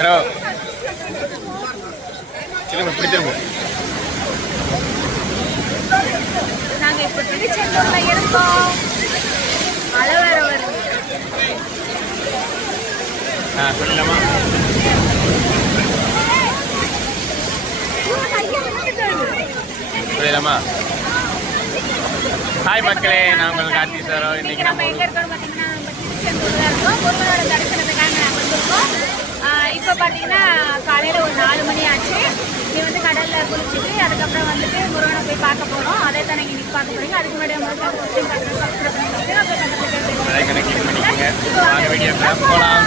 Hello சொல்லுங்க பிடிச்சிருங்க. நாங்கள் இப்போ திருச்செந்தூர்ல இருக்கோம். மழை வேற வருது. சொல்லலாமா? புரியலாமா? ஹாய் மக்களே, நான் உங்களுக்கு கார்த்தி சாரோ. இன்னைக்கு நம்ம எங்க இருக்கோம்னு பார்த்தீங்கன்னா நம்ம திருச்செந்தூர்ல இருக்கோம். முருகனோட தரிசனத்துக்காக நாங்கள் வந்திருக்கோம். இப்போ பார்த்தீங்கன்னா காலையில் ஒரு 4 மணி ஆச்சு. நீ வந்து கடலில் குளிச்சுட்டு அதுக்கப்புறம் வந்துட்டு முருகனை போய் பார்க்க போகிறோம். அதை தான் நீங்கள் இன்னைக்கு பார்க்க போகிறீங்க. அதுக்கு முன்னாடி போகலாம்.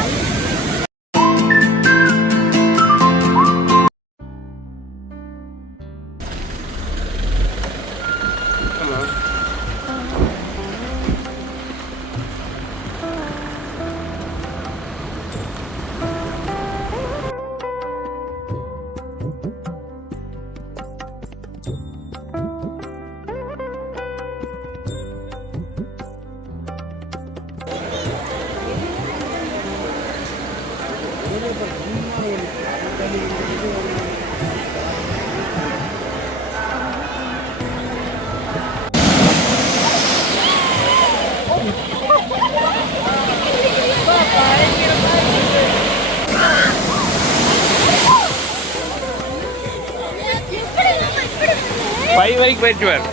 வரைக்கும் போயிட்டு வார்.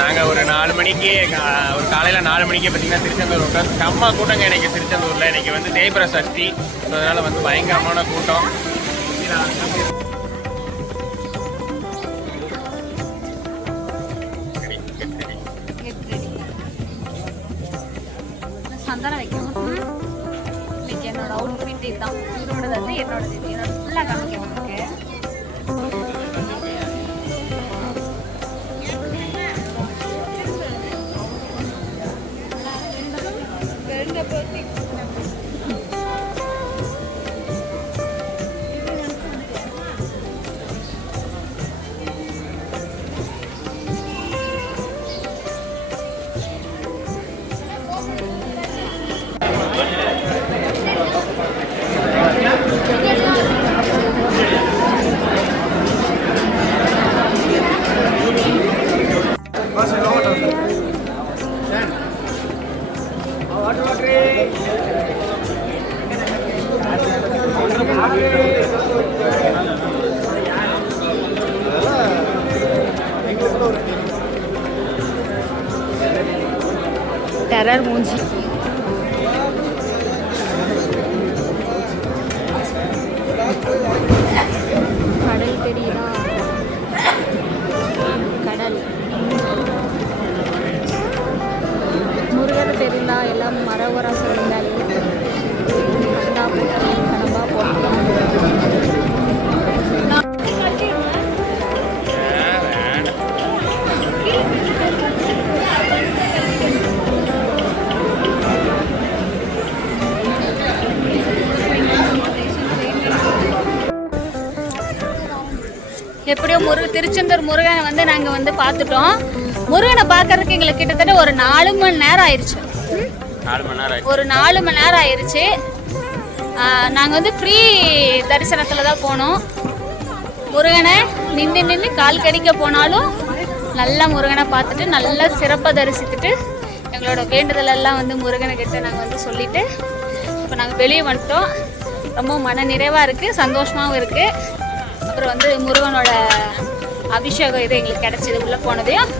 நாங்கள் ஒரு 4 மணிக்கு ஒரு காலையில் 4 மணிக்கே பார்த்தீங்கன்னா திருச்செந்தூர் விட்டோம். செம்ம கூட்டங்க எனக்கு திருச்செந்தூரில். இன்றைக்கி வந்து தேய்பிர சஷ்டி, அதனால் வந்து பயங்கரமான கூட்டம். சந்தானம் வைக்கணும். இன்னைக்கு என்னோட அவுட்ஃபிட் இதுதான். இவரோடது வந்து என்னோடது ஃபுல்லாக காமிக்க உங்களுக்கு. டெரர் மூஞ்சி. கடல் தெரியுதா? கடல். முருகர் தெரியுதா? எல்லாம் மரவரா சொல்லுங்க. கண்டா போட்டு கனம்பா போட்டு எப்படியோ திருச்செந்தூர் முருகனை வந்து நாங்கள் வந்து பார்த்துட்டோம். முருகனை பார்க்கறதுக்கு எங்களுக்கு கிட்டத்தட்ட ஒரு 4 மணி நேரம் ஆயிடுச்சு. ஒரு 4 மணி நேரம் ஆயிடுச்சு. நாங்கள் வந்து ஃப்ரீ தரிசனத்தில் தான் போனோம். முருகனை நின்று கால் கடிக்க போனாலும் நல்லா முருகனை பார்த்துட்டு நல்லா சிறப்பாக தரிசித்துட்டு எங்களோட வேண்டுதல் எல்லாம் வந்து முருகனுக்கிட்ட நாங்கள் வந்து சொல்லிவிட்டு இப்போ நாங்கள் வெளியே வந்துட்டோம். ரொம்ப மன நிறைவாக இருக்குது, சந்தோஷமாகவும் இருக்குது. அப்புறம் வந்து முருகனோட அபிஷேகம் இது எங்களுக்கு கிடச்சிது உள்ளே போனதையும்.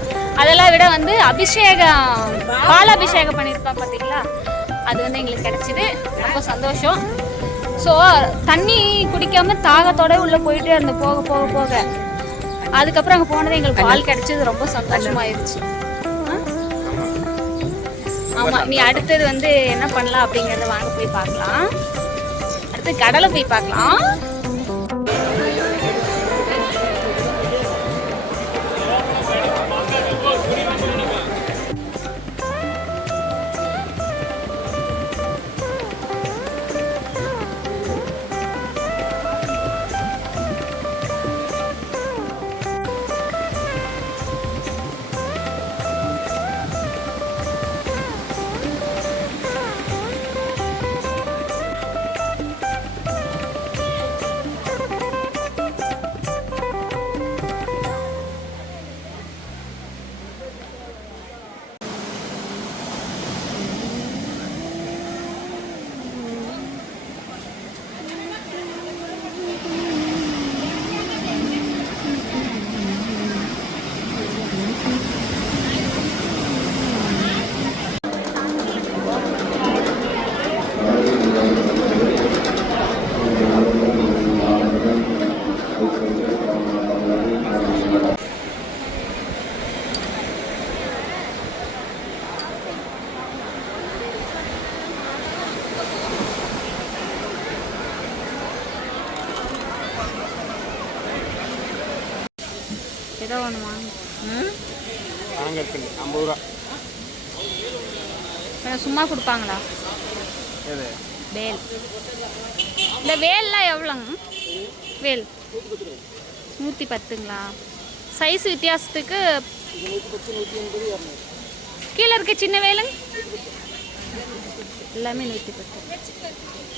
அதெல்லாம் விட வந்து அபிஷேகம், பாலாபிஷேகம் பண்ணியிருப்போம் பார்த்தீங்களா, அது வந்து எங்களுக்கு கிடச்சிது. ரொம்ப சந்தோஷம். ஸோ தண்ணி குடிக்காம தாகத்தோட உள்ள போயிட்டே இருந்த போக போக போக அதுக்கப்புறம் அங்கே போனது எங்களுக்கு பால் கிடைச்சது ரொம்ப சந்தோஷமாயிருச்சு. ஆமாம், நீ அடுத்தது வந்து என்ன பண்ணலாம் அப்படிங்கிறத வாங்க போய் பார்க்கலாம். அடுத்து கடலை போய் பார்க்கலாம். ஏதோ ஒன்று வாங்க. இருக்குது 50 ரூபா. சும்மா கொடுப்பாங்களா? வேல். இந்த வேல்லாம் எவ்வளோங்க? வேல் 110ங்களா? சைஸ் வித்தியாசத்துக்கு கீழே இருக்க சின்ன வேலுங்க எல்லாமே 110.